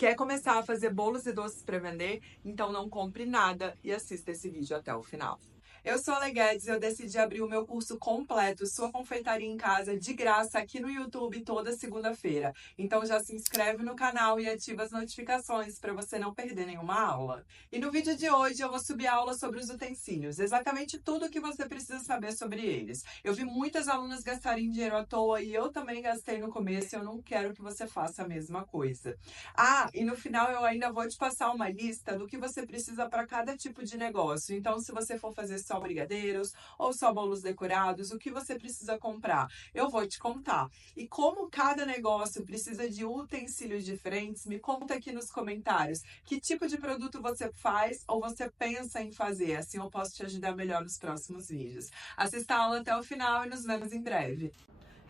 Quer começar a fazer bolos e doces para vender? Então não compre nada e assista esse vídeo até o final. Eu sou a Le Guedes e eu decidi abrir o meu curso completo Sua Confeitaria em Casa de graça aqui no YouTube toda segunda-feira. Então já se inscreve no canal e ativa as notificações para você não perder nenhuma aula. E no vídeo de hoje eu vou subir a aula sobre os utensílios, exatamente tudo o que você precisa saber sobre eles. Eu vi muitas alunas gastarem dinheiro à toa e eu também gastei no começo e eu não quero que você faça a mesma coisa. E no final eu ainda vou te passar uma lista do que você precisa para cada tipo de negócio. Então, se você for fazer só brigadeiros ou só bolos decorados, o que você precisa comprar? Eu vou te contar. E como cada negócio precisa de utensílios diferentes, me conta aqui nos comentários que tipo de produto você faz ou você pensa em fazer. Assim eu posso te ajudar melhor nos próximos vídeos. Assista a aula até o final e nos vemos em breve.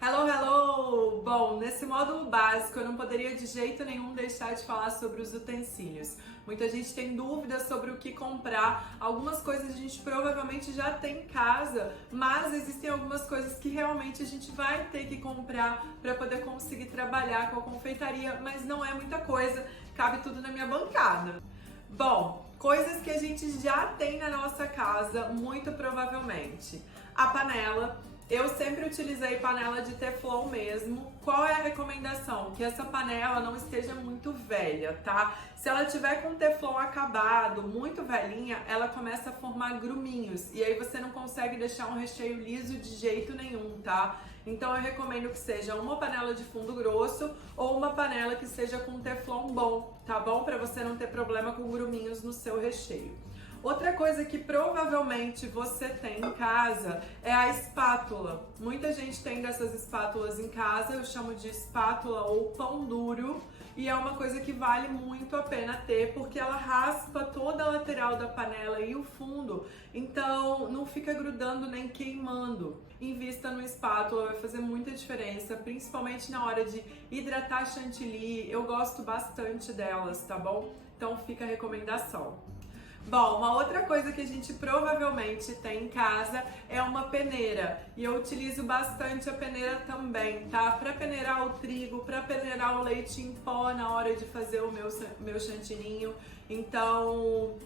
Hello, hello! Bom, nesse módulo básico eu não poderia de jeito nenhum deixar de falar sobre os utensílios. Muita gente tem dúvidas sobre o que comprar, algumas coisas a gente provavelmente já tem em casa, mas existem algumas coisas que realmente a gente vai ter que comprar para poder conseguir trabalhar com a confeitaria, mas não é muita coisa, cabe tudo na minha bancada. Bom, coisas que a gente já tem na nossa casa, muito provavelmente. A panela. Eu sempre utilizei panela de teflon mesmo. Qual é a recomendação? Que essa panela não esteja muito velha, tá? Se ela tiver com teflon acabado, muito velhinha, ela começa a formar gruminhos e aí você não consegue deixar um recheio liso de jeito nenhum, tá? Então eu recomendo que seja uma panela de fundo grosso ou uma panela que seja com teflon bom, tá bom? Para você não ter problema com gruminhos no seu recheio. Outra coisa que provavelmente você tem em casa é a espátula. Muita gente tem dessas espátulas em casa, eu chamo de espátula ou pão duro, e é uma coisa que vale muito a pena ter porque ela raspa toda a lateral da panela e o fundo, então não fica grudando nem queimando. Invista no espátula, vai fazer muita diferença, principalmente na hora de hidratar chantilly. Eu gosto bastante delas, tá bom? Então fica a recomendação. Bom, uma outra coisa que a gente provavelmente tem em casa é uma peneira e eu utilizo bastante a peneira também, tá? Para peneirar o trigo, para peneirar o leite em pó na hora de fazer o meu chantininho. Então,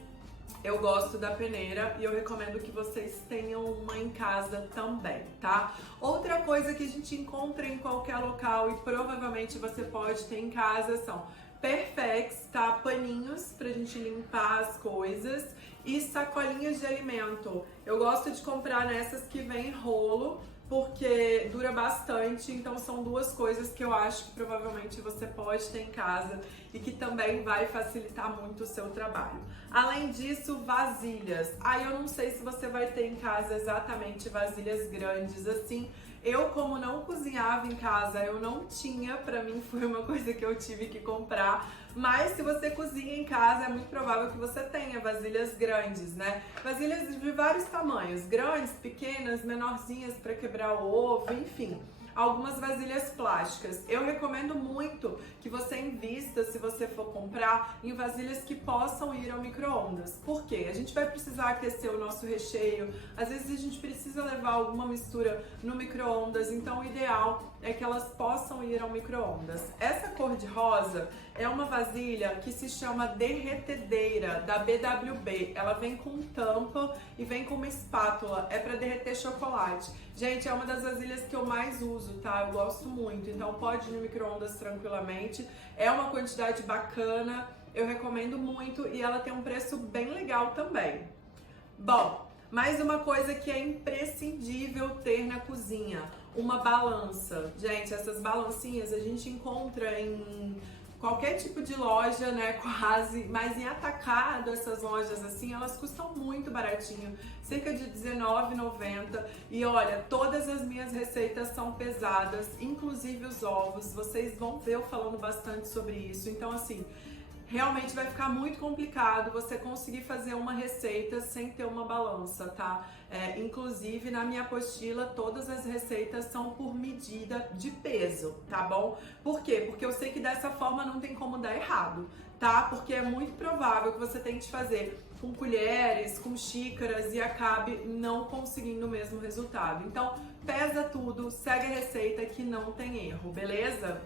eu gosto da peneira e eu recomendo que vocês tenham uma em casa também, tá? Outra coisa que a gente encontra em qualquer local e provavelmente você pode ter em casa são Perfex, tá? Paninhos pra gente limpar as coisas e sacolinhas de alimento. Eu gosto de comprar nessas que vem rolo, porque dura bastante, então são duas coisas que eu acho que provavelmente você pode ter em casa e que também vai facilitar muito o seu trabalho. Além disso, vasilhas. Eu não sei se você vai ter em casa exatamente vasilhas grandes assim. Eu, como não cozinhava em casa, eu não tinha, pra mim foi uma coisa que eu tive que comprar. Mas se você cozinha em casa, é muito provável que você tenha vasilhas grandes, né? Vasilhas de vários tamanhos, grandes, pequenas, menorzinhas para quebrar o ovo, enfim. Algumas vasilhas plásticas. Eu recomendo muito que você invista, se você for comprar, em vasilhas que possam ir ao micro-ondas. Por quê? A gente vai precisar aquecer o nosso recheio, às vezes a gente precisa levar alguma mistura no micro-ondas, então o ideal é que elas possam ir ao micro-ondas. Essa cor de rosa é uma vasilha que se chama derretedeira, da BWB. Ela vem com tampa e vem com uma espátula, é para derreter chocolate. Gente, é uma das vasilhas que eu mais uso, tá? Eu gosto muito, então pode ir no micro-ondas tranquilamente. É uma quantidade bacana, eu recomendo muito e ela tem um preço bem legal também. Bom, mais uma coisa que é imprescindível ter na cozinha, uma balança. Gente, essas balancinhas a gente encontra em qualquer tipo de loja, né, quase, mas em atacado essas lojas assim, elas custam muito baratinho, cerca de R$19,90. E olha, todas as minhas receitas são pesadas, inclusive os ovos, vocês vão ver eu falando bastante sobre isso, então assim, realmente vai ficar muito complicado você conseguir fazer uma receita sem ter uma balança, tá? Inclusive, na minha apostila, todas as receitas são por medida de peso, tá bom? Por quê? Porque eu sei que dessa forma não tem como dar errado, tá? Porque é muito provável que você tente fazer com colheres, com xícaras e acabe não conseguindo o mesmo resultado. Então, pesa tudo, segue a receita que não tem erro, beleza?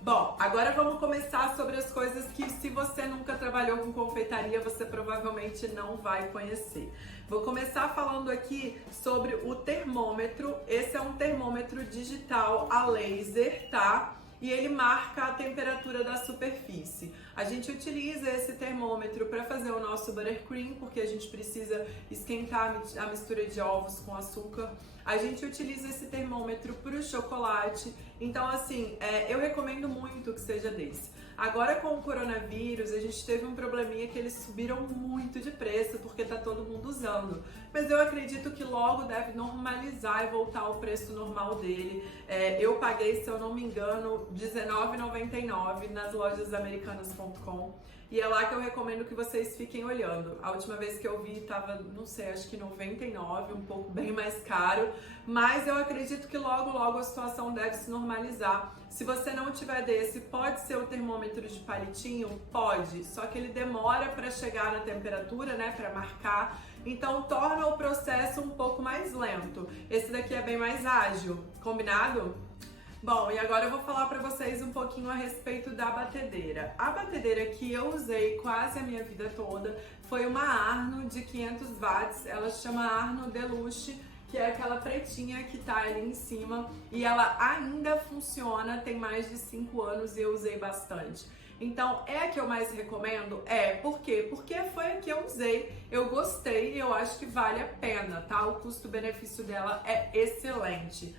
Bom, agora vamos começar sobre as coisas que, se você nunca trabalhou com confeitaria, você provavelmente não vai conhecer. Vou começar falando aqui sobre o termômetro. Esse é um termômetro digital a laser, tá? E ele marca a temperatura da superfície. A gente utiliza esse termômetro para fazer o nosso buttercream, porque a gente precisa esquentar a mistura de ovos com açúcar. A gente utiliza esse termômetro para o chocolate. Então, assim, eu recomendo muito que seja desse. Agora, com o coronavírus, a gente teve um probleminha que eles subiram muito de preço, porque tá todo mundo usando. Mas eu acredito que logo deve normalizar e voltar ao preço normal dele. Eu paguei, se eu não me engano, R$19,99 nas lojas americanas.com. E é lá que eu recomendo que vocês fiquem olhando. A última vez que eu vi tava, não sei, acho que 99, um pouco bem mais caro. Mas eu acredito que logo, logo a situação deve se normalizar. Se você não tiver desse, pode ser o termômetro de palitinho? Pode, só que ele demora para chegar na temperatura, né, para marcar. Então torna o processo um pouco mais lento. Esse daqui é bem mais ágil, combinado? Bom, e agora eu vou falar para vocês um pouquinho a respeito da batedeira. A batedeira que eu usei quase a minha vida toda foi uma Arno de 500 watts, ela se chama Arno Deluxe, que é aquela pretinha que tá ali em cima, e ela ainda funciona, tem mais de 5 anos e eu usei bastante. Então, é a que eu mais recomendo? Por quê? Porque foi a que eu usei, eu gostei e eu acho que vale a pena, tá? O custo-benefício dela é excelente.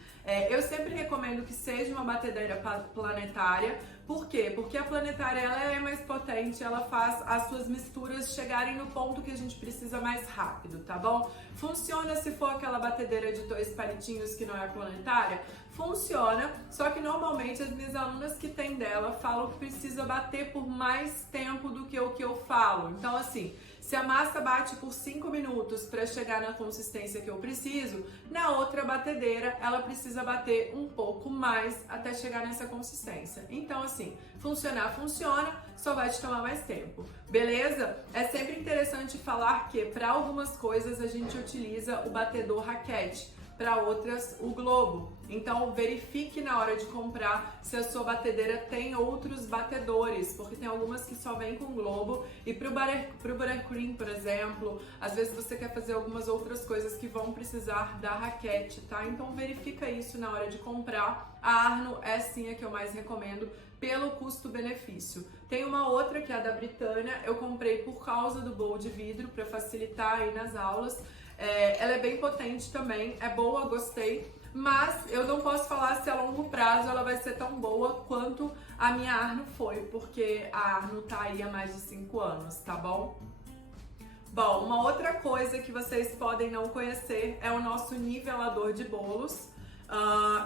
Eu sempre recomendo que seja uma batedeira planetária. Por quê? Porque a planetária ela é mais potente, ela faz as suas misturas chegarem no ponto que a gente precisa mais rápido, tá bom? Funciona se for aquela batedeira de 2 palitinhos que não é planetária? Funciona, só que normalmente as minhas alunas que têm dela falam que precisa bater por mais tempo do que o que eu falo. Então, assim, se a massa bate por 5 minutos para chegar na consistência que eu preciso, na outra batedeira ela precisa bater um pouco mais até chegar nessa consistência. Então, assim, funcionar funciona, só vai te tomar mais tempo. Beleza? É sempre interessante falar que para algumas coisas a gente utiliza o batedor raquete, para outras o globo. Então verifique na hora de comprar se a sua batedeira tem outros batedores, porque tem algumas que só vêm com globo, e pro buttercream, por exemplo, às vezes você quer fazer algumas outras coisas que vão precisar da raquete, tá? Então verifica isso na hora de comprar. A Arno é sim a que eu mais recomendo pelo custo-benefício. Tem uma outra que é a da Britânia, eu comprei por causa do bowl de vidro para facilitar aí nas aulas. Ela é bem potente também, é boa, gostei, mas eu não posso falar se a longo prazo ela vai ser tão boa quanto a minha Arno foi, porque a Arno tá aí há mais de 5 anos, tá bom? Bom, uma outra coisa que vocês podem não conhecer é o nosso nivelador de bolos.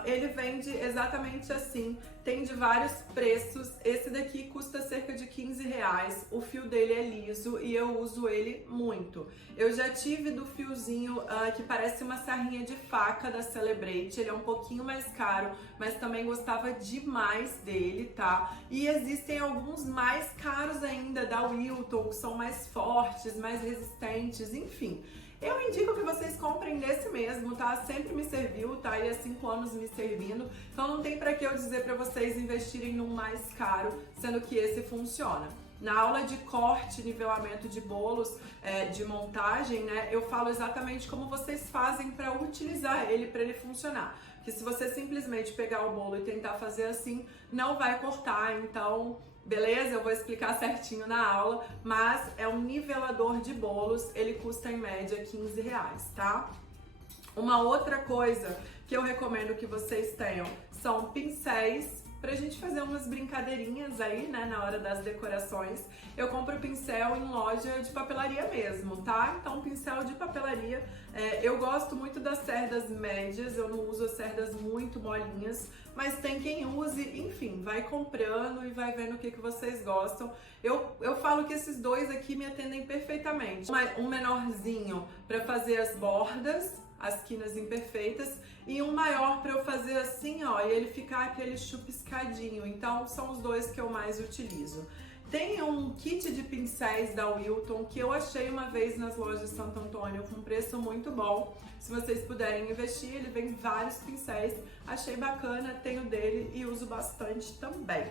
Ele vende exatamente assim, tem de vários preços. Esse daqui custa cerca de R$15, o fio dele é liso e eu uso ele muito. Eu já tive do fiozinho que parece uma serrinha de faca da Celebrate, ele é um pouquinho mais caro, mas também gostava demais dele, tá? E existem alguns mais caros ainda da Wilton, que são mais fortes, mais resistentes, enfim. Eu indico que vocês comprem desse mesmo, tá? Sempre me serviu, tá? E há 5 anos me servindo. Então não tem pra que eu dizer pra vocês investirem num mais caro, sendo que esse funciona. Na aula de corte e nivelamento de bolos, de montagem, né? Eu falo exatamente como vocês fazem pra utilizar ele, pra ele funcionar. Porque se você simplesmente pegar o bolo e tentar fazer assim, não vai cortar, então... Beleza? Eu vou explicar certinho na aula, mas é um nivelador de bolos, ele custa em média R$15, tá? Uma outra coisa que eu recomendo que vocês tenham são pincéis pra gente fazer umas brincadeirinhas aí, né, na hora das decorações. Eu compro pincel em loja de papelaria mesmo, tá? Então, pincel de papelaria, eu gosto muito das cerdas médias, eu não uso as cerdas muito molinhas, mas tem quem use, enfim, vai comprando e vai vendo o que vocês gostam. Eu falo que esses dois aqui me atendem perfeitamente. Um menorzinho para fazer as bordas, as quinas imperfeitas, e um maior para eu fazer assim, ó, e ele ficar aquele chupiscadinho. Então, são os dois que eu mais utilizo. Tem um kit de pincéis da Wilton que eu achei uma vez nas lojas Santo Antônio com preço muito bom. Se vocês puderem investir, ele vem vários pincéis. Achei bacana, tenho dele e uso bastante também.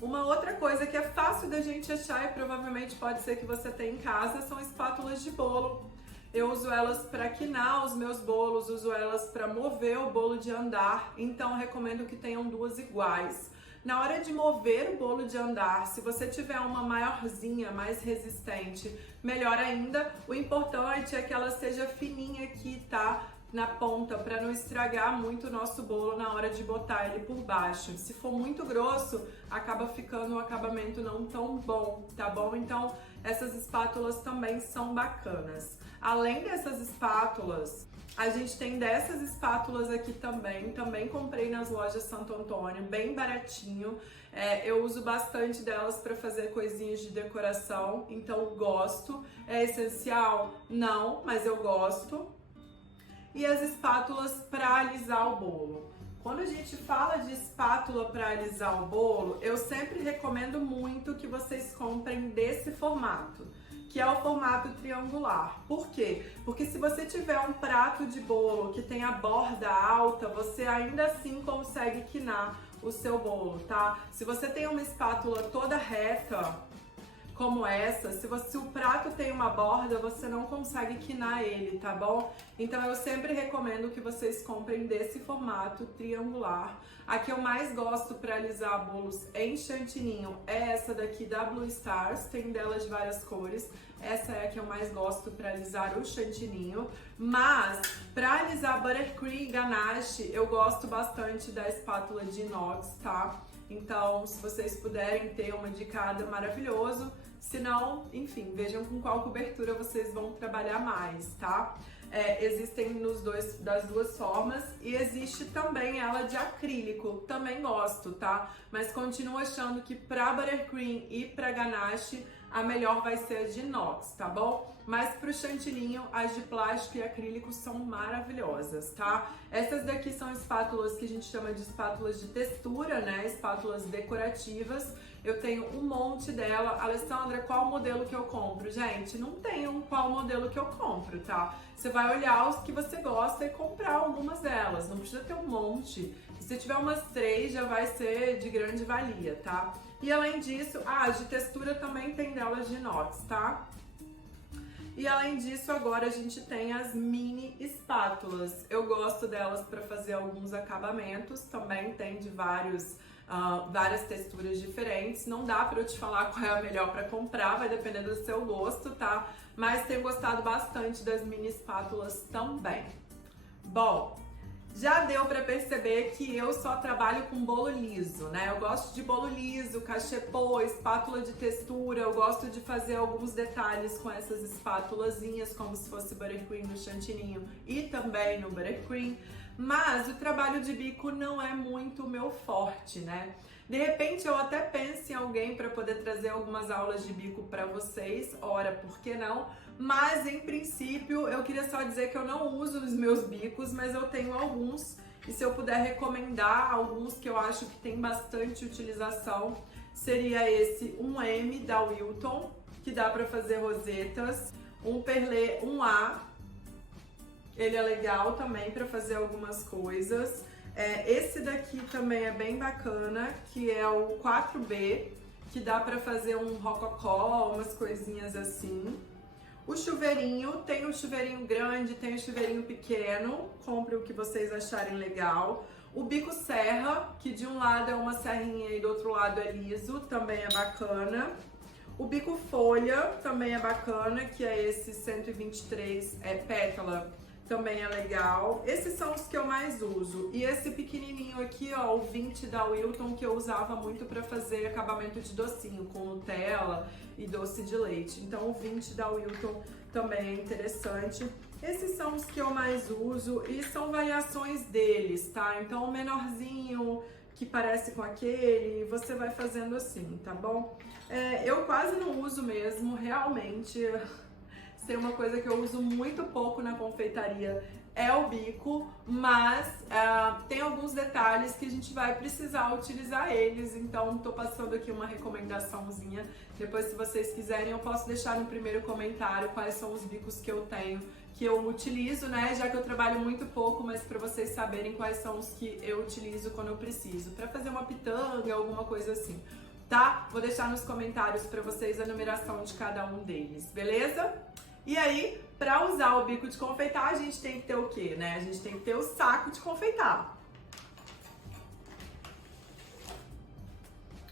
Uma outra coisa que é fácil da gente achar e provavelmente pode ser que você tenha em casa são espátulas de bolo. Eu uso elas para quinar os meus bolos, uso elas para mover o bolo de andar, então recomendo que tenham duas iguais. Na hora de mover o bolo de andar, se você tiver uma maiorzinha, mais resistente, melhor ainda. O importante é que ela seja fininha aqui, tá? Na ponta, para não estragar muito o nosso bolo na hora de botar ele por baixo. Se for muito grosso, acaba ficando um acabamento não tão bom, tá bom? Então, essas espátulas também são bacanas. Além dessas espátulas, a gente tem dessas espátulas aqui também comprei nas lojas Santo Antônio, bem baratinho. Eu uso bastante delas para fazer coisinhas de decoração, então gosto. É essencial? Não, mas eu gosto. E as espátulas para alisar o bolo. Quando a gente fala de espátula para alisar o bolo, eu sempre recomendo muito que vocês comprem desse formato, que é o formato triangular. Por quê? Porque se você tiver um prato de bolo que tem a borda alta, você ainda assim consegue quinar o seu bolo, tá? Se você tem uma espátula toda reta, como essa, se o prato tem uma borda, você não consegue quinar ele, tá bom? Então eu sempre recomendo que vocês comprem desse formato triangular. A que eu mais gosto para alisar bolos em chantininho é essa daqui da Blue Stars, tem delas de várias cores. Essa é a que eu mais gosto para alisar o chantininho. Mas para alisar buttercream e ganache, eu gosto bastante da espátula de inox, tá? Então, se vocês puderem ter uma de cada, maravilhoso. Se não, enfim, vejam com qual cobertura vocês vão trabalhar mais, tá? Existem das duas formas e existe também ela de acrílico, também gosto, tá? Mas continuo achando que pra buttercream e pra ganache a melhor vai ser a de inox, tá bom? Mas pro chantininho, as de plástico e acrílico são maravilhosas, tá? Essas daqui são espátulas que a gente chama de espátulas de textura, né? Espátulas decorativas. Eu tenho um monte dela. Alessandra, qual modelo que eu compro? Gente, não tem qual modelo que eu compro, tá? Você vai olhar os que você gosta e comprar algumas delas. Não precisa ter um monte. Se tiver umas 3, já vai ser de grande valia, tá? E além disso, as de textura também tem delas de inox, tá? E além disso, agora a gente tem as mini espátulas. Eu gosto delas para fazer alguns acabamentos, também tem de várias texturas diferentes. Não dá para eu te falar qual é a melhor para comprar, vai depender do seu gosto, tá? Mas tenho gostado bastante das mini espátulas também. Bom, já deu para perceber que eu só trabalho com bolo liso, né? Eu gosto de bolo liso, cachepô, espátula de textura. Eu gosto de fazer alguns detalhes com essas espátulazinhas, como se fosse buttercream no chantininho e também no buttercream. Mas o trabalho de bico não é muito o meu forte, né? De repente eu até penso em alguém para poder trazer algumas aulas de bico para vocês, ora, por que não? Mas em princípio eu queria só dizer que eu não uso os meus bicos, mas eu tenho alguns e se eu puder recomendar alguns que eu acho que tem bastante utilização, seria esse 1M da Wilton, que dá para fazer rosetas, um Perlé 1A, ele é legal também para fazer algumas coisas. Esse daqui também é bem bacana, que é o 4B, que dá para fazer um rococó, umas coisinhas assim. O chuveirinho, tem um chuveirinho grande, tem um chuveirinho pequeno, compre o que vocês acharem legal. O bico serra, que de um lado é uma serrinha e do outro lado é liso, também é bacana. O bico folha também é bacana, que é esse 123 pétala, também é legal. Esses são os que eu mais uso. E esse pequenininho aqui, ó, o 20 da Wilton, que eu usava muito para fazer acabamento de docinho, com Nutella e doce de leite. Então o 20 da Wilton também é interessante. Esses são os que eu mais uso e são variações deles, tá? Então o menorzinho que parece com aquele, você vai fazendo assim, tá bom? Eu quase não uso mesmo, realmente. tem uma coisa que eu uso muito pouco na confeitaria, é o bico, mas tem alguns detalhes que a gente vai precisar utilizar eles, então tô passando aqui uma recomendaçãozinha. Depois, se vocês quiserem, eu posso deixar no primeiro comentário quais são os bicos que eu tenho, que eu utilizo, né, já que eu trabalho muito pouco, mas para vocês saberem quais são os que eu utilizo quando eu preciso, para fazer uma pitanga, alguma coisa assim, tá? Vou deixar nos comentários para vocês a numeração de cada um deles, beleza? E aí, para usar o bico de confeitar, a gente tem que ter o quê, né? A gente tem que ter o saco de confeitar.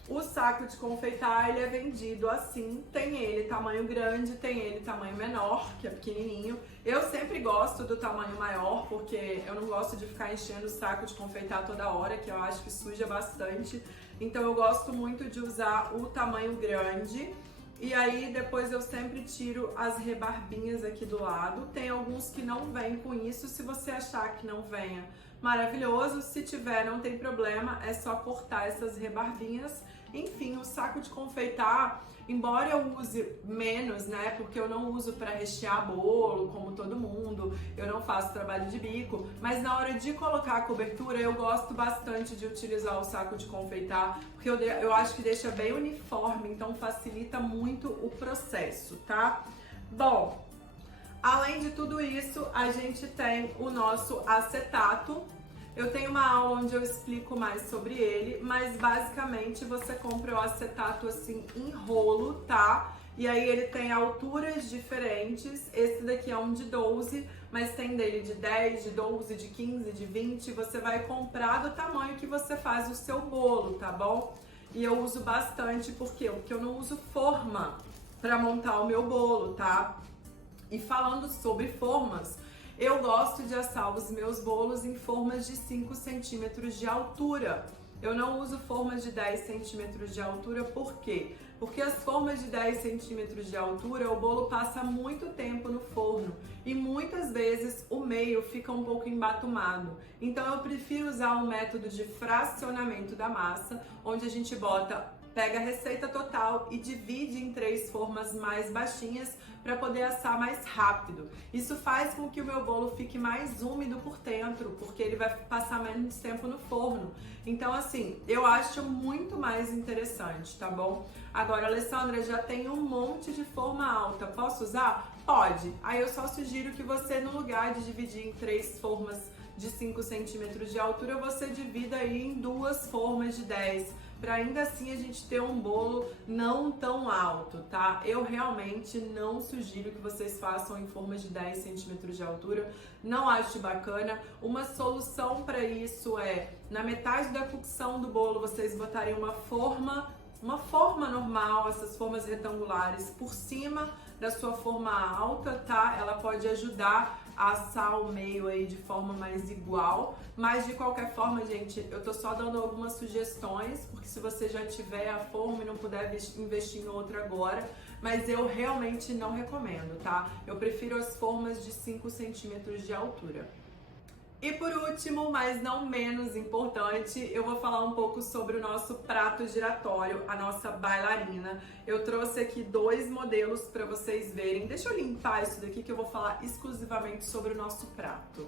O saco de confeitar, ele é vendido assim, tem ele tamanho grande, tem ele tamanho menor, que é pequenininho. Eu sempre gosto do tamanho maior, porque eu não gosto de ficar enchendo o saco de confeitar toda hora, que eu acho que suja bastante. Então eu gosto muito de usar o tamanho grande. E aí depois eu sempre tiro as rebarbinhas aqui do lado. Tem alguns que não vêm com isso, se você achar que não venha, maravilhoso. Se tiver, não tem problema, é só cortar essas rebarbinhas. Enfim, o saco de confeitar, embora eu use menos, né, porque eu não uso para rechear bolo, como todo mundo, eu não faço trabalho de bico, mas na hora de colocar a cobertura, eu gosto bastante de utilizar o saco de confeitar, porque eu acho que deixa bem uniforme, então facilita muito o processo, tá? Bom, além de tudo isso, a gente tem o nosso acetato. Eu tenho uma aula onde eu explico mais sobre ele, mas basicamente você compra o acetato assim em rolo, tá? E aí ele tem alturas diferentes. Esse daqui é um de 12, mas tem dele de 10, de 12, de 15, de 20. Você vai comprar do tamanho que você faz o seu bolo, tá bom? E eu uso bastante, por quê? Porque eu não uso forma para montar o meu bolo, tá? E falando sobre formas, eu gosto de assar os meus bolos em formas de 5 centímetros de altura. Eu não uso formas de 10 centímetros de altura, por quê? Porque as formas de 10 centímetros de altura, o bolo passa muito tempo no forno e muitas vezes o meio fica um pouco embatumado. Então eu prefiro usar um método de fracionamento da massa, onde a gente pega a receita total e divide em 3 formas mais baixinhas para poder assar mais rápido. Isso faz com que o meu bolo fique mais úmido por dentro, porque ele vai passar menos tempo no forno. Então, assim, eu acho muito mais interessante, tá bom? Agora, Alessandra, já tem um monte de forma alta, posso usar? Pode. Aí eu só sugiro que você, no lugar de dividir em 3 formas de 5 centímetros de altura, você divida aí em 2 formas de 10, para ainda assim a gente ter um bolo não tão alto, tá? Eu realmente não sugiro que vocês façam em formas de 10 centímetros de altura, não acho bacana. Uma solução para isso é, na metade da cocção do bolo, vocês botarem uma forma normal, essas formas retangulares, por cima da sua forma alta, tá? Ela pode ajudar a assar o meio aí de forma mais igual, mas de qualquer forma, gente, eu tô só dando algumas sugestões, porque se você já tiver a forma e não puder investir em outra agora, mas eu realmente não recomendo, tá? Eu prefiro as formas de 5 centímetros de altura. E por último, mas não menos importante, eu vou falar um pouco sobre o nosso prato giratório, a nossa bailarina. Eu trouxe aqui 2 modelos para vocês verem. Deixa eu limpar isso daqui que eu vou falar exclusivamente sobre o nosso prato.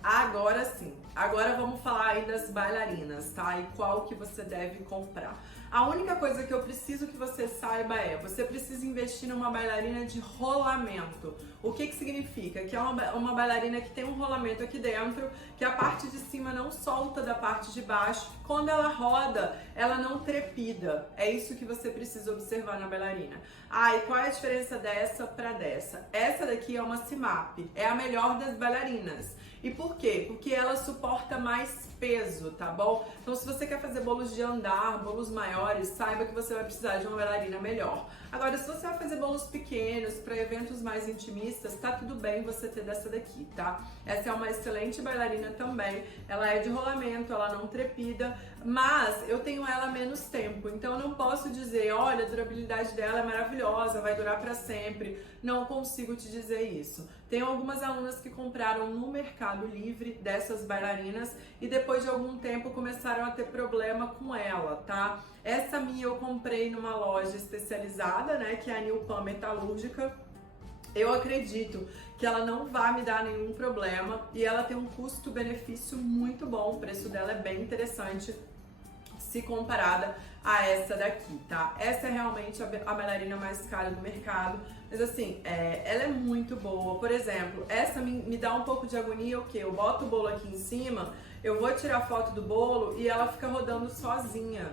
Agora sim, agora vamos falar aí das bailarinas, tá? E qual que você deve comprar. A única coisa que eu preciso que você saiba é, você precisa investir numa bailarina de rolamento. O que que significa? Que é uma bailarina que tem um rolamento aqui dentro, que a parte de cima não solta da parte de baixo. Quando ela roda, ela não trepida. É isso que você precisa observar na bailarina. Ah, e qual é a diferença dessa para dessa? Essa daqui é uma CIMAP, é a melhor das bailarinas. E por quê? Porque ela suporta mais peso, tá bom? Então, se você quer fazer bolos de andar, bolos maiores, saiba que você vai precisar de uma bailarina melhor. Agora, se você vai fazer bolos pequenos, para eventos mais intimistas, tá tudo bem você ter dessa daqui, tá? Essa é uma excelente bailarina também. Ela é de rolamento, ela não trepida, mas eu tenho ela há menos tempo, então eu não posso dizer, olha, a durabilidade dela é maravilhosa, vai durar para sempre. Não consigo te dizer isso. Tem algumas alunas que compraram no Mercado Livre dessas bailarinas e depois de algum tempo começaram a ter problema com ela, tá? Essa minha eu comprei numa loja especializada, né, que é a Nilpan Metalúrgica. eu acredito que ela não vai me dar nenhum problema e ela tem um custo-benefício muito bom, o preço dela é bem interessante se comparada a essa daqui, tá? Essa é realmente a bailarina mais cara do mercado, mas assim, ela é muito boa. Por exemplo, essa me dá um pouco de agonia, o quê? Eu boto o bolo aqui em cima, eu vou tirar foto do bolo e ela fica rodando sozinha.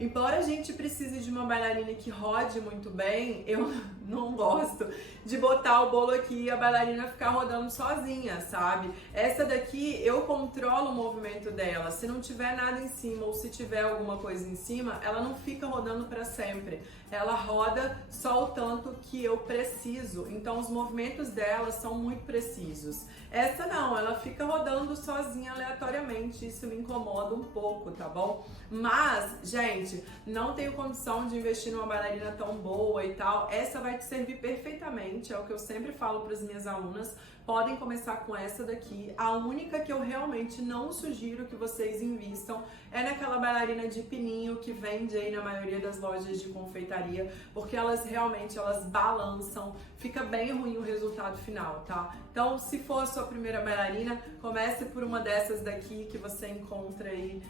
Embora a gente precise de uma bailarina que rode muito bem, eu não gosto de botar o bolo aqui e a bailarina ficar rodando sozinha, sabe? Essa daqui eu controlo o movimento dela. Se não tiver nada em cima ou se tiver alguma coisa em cima, ela não fica rodando para sempre. Ela roda só o tanto que eu preciso. Então os movimentos dela são muito precisos. Essa não, ela fica rodando sozinha aleatoriamente. Isso me incomoda um pouco, tá bom? Mas, gente, não tenho condição de investir numa bailarina tão boa e tal. Essa vai te servir perfeitamente, é o que eu sempre falo para as minhas alunas. Podem começar com essa daqui. A única que eu realmente não sugiro que vocês invistam é naquela bailarina de pininho que vende aí na maioria das lojas de confeitaria, porque elas realmente balançam, fica bem ruim o resultado final, tá? Então, se for a sua primeira bailarina, comece por uma dessas daqui que você encontra aí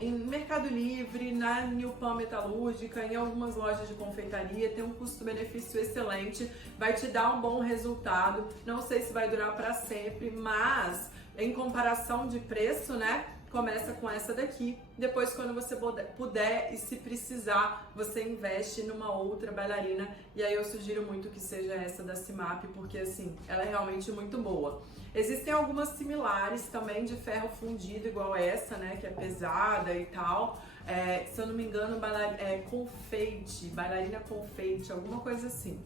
em Mercado Livre, na Newpan Metalúrgica, em algumas lojas de confeitaria, tem um custo-benefício excelente, vai te dar um bom resultado. Não sei se vai durar para sempre, mas em comparação de preço, né? Começa com essa daqui, depois quando você puder e se precisar, você investe numa outra bailarina, e aí eu sugiro muito que seja essa da Cimap, porque assim, ela é realmente muito boa. Existem algumas similares também de ferro fundido, igual essa, né, que é pesada e tal, se eu não me engano, confeite, bailarina confeite, alguma coisa assim.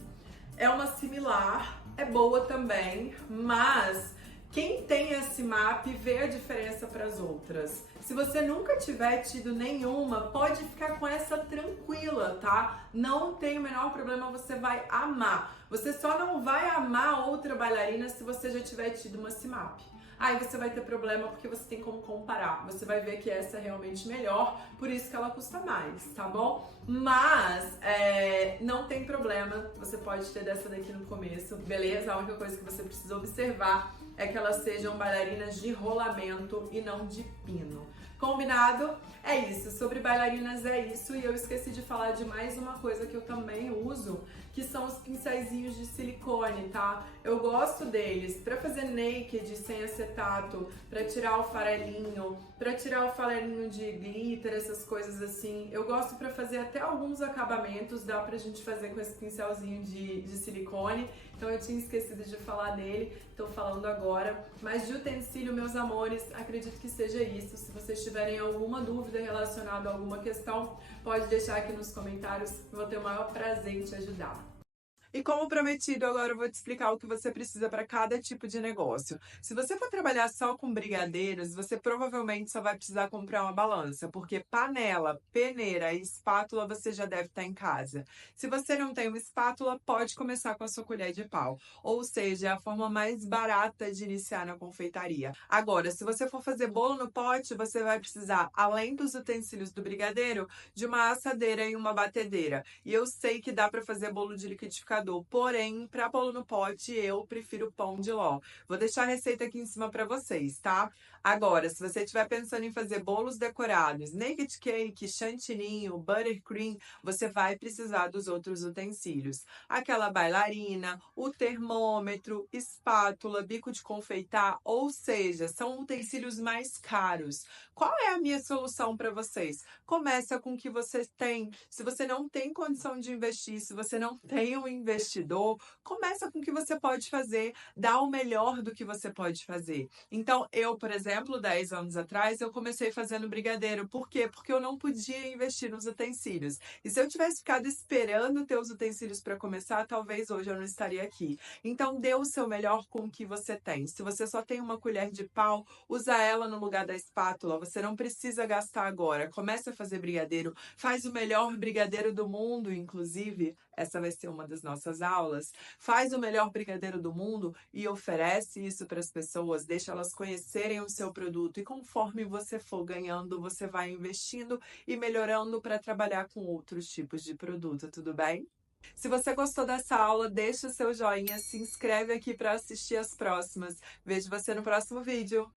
É uma similar, é boa também, mas quem tem a Cimap vê a diferença para as outras. Se você nunca tiver tido nenhuma, pode ficar com essa tranquila, tá? Não tem o menor problema, você vai amar. Você só não vai amar outra bailarina se você já tiver tido uma Cimap. Aí você vai ter problema porque você tem como comparar. Você vai ver que essa é realmente melhor, por isso que ela custa mais, tá bom? Mas não tem problema, você pode ter dessa daqui no começo, beleza? A única coisa que você precisa observar é que elas sejam bailarinas de rolamento e não de pino. Combinado? É isso, sobre bailarinas é isso, e eu esqueci de falar de mais uma coisa que eu também uso, que são os pincéisinhos de silicone, tá? Eu gosto deles para fazer naked sem acetato, para tirar o farelinho de glitter, essas coisas assim. Eu gosto para fazer até alguns acabamentos, dá pra gente fazer com esse pincelzinho de silicone. Então eu tinha esquecido de falar dele, tô falando agora. Mas de utensílio, meus amores, acredito que seja isso. Se vocês tiverem alguma dúvida relacionada a alguma questão, pode deixar aqui nos comentários, vou ter o maior prazer em te ajudar. E como prometido, agora eu vou te explicar o que você precisa para cada tipo de negócio. Se você for trabalhar só com brigadeiros, você provavelmente só vai precisar comprar uma balança, porque panela, peneira e espátula você já deve estar em casa. Se você não tem uma espátula, pode começar com a sua colher de pau, ou seja, é a forma mais barata de iniciar na confeitaria. Agora, se você for fazer bolo no pote, você vai precisar, além dos utensílios do brigadeiro, de uma assadeira e uma batedeira. E eu sei que dá para fazer bolo de liquidificador, porém, para bolo no pote, eu prefiro pão de ló. Vou deixar a receita aqui em cima para vocês, tá? Agora, se você estiver pensando em fazer bolos decorados, naked cake, chantininho, buttercream, você vai precisar dos outros utensílios. Aquela bailarina, o termômetro, espátula, bico de confeitar, ou seja, são utensílios mais caros. Qual é a minha solução para vocês? Começa com o que você tem. Se você não tem condição de investir, se você não tem um investidor, começa com o que você pode fazer, dá o melhor do que você pode fazer. Então, eu, por exemplo, 10 anos atrás, eu comecei fazendo brigadeiro. Por quê? Porque eu não podia investir nos utensílios. E se eu tivesse ficado esperando ter os utensílios para começar, talvez hoje eu não estaria aqui. Então, dê o seu melhor com o que você tem. Se você só tem uma colher de pau, usa ela no lugar da espátula. Você não precisa gastar agora. Comece a fazer brigadeiro. Faz o melhor brigadeiro do mundo, inclusive. Essa vai ser uma das nossas aulas. Faz o melhor brigadeiro do mundo e oferece isso para as pessoas. Deixa elas conhecerem o seu produto. E conforme você for ganhando, você vai investindo e melhorando para trabalhar com outros tipos de produto. Tudo bem? Se você gostou dessa aula, deixa o seu joinha, se inscreve aqui para assistir as próximas. Vejo você no próximo vídeo.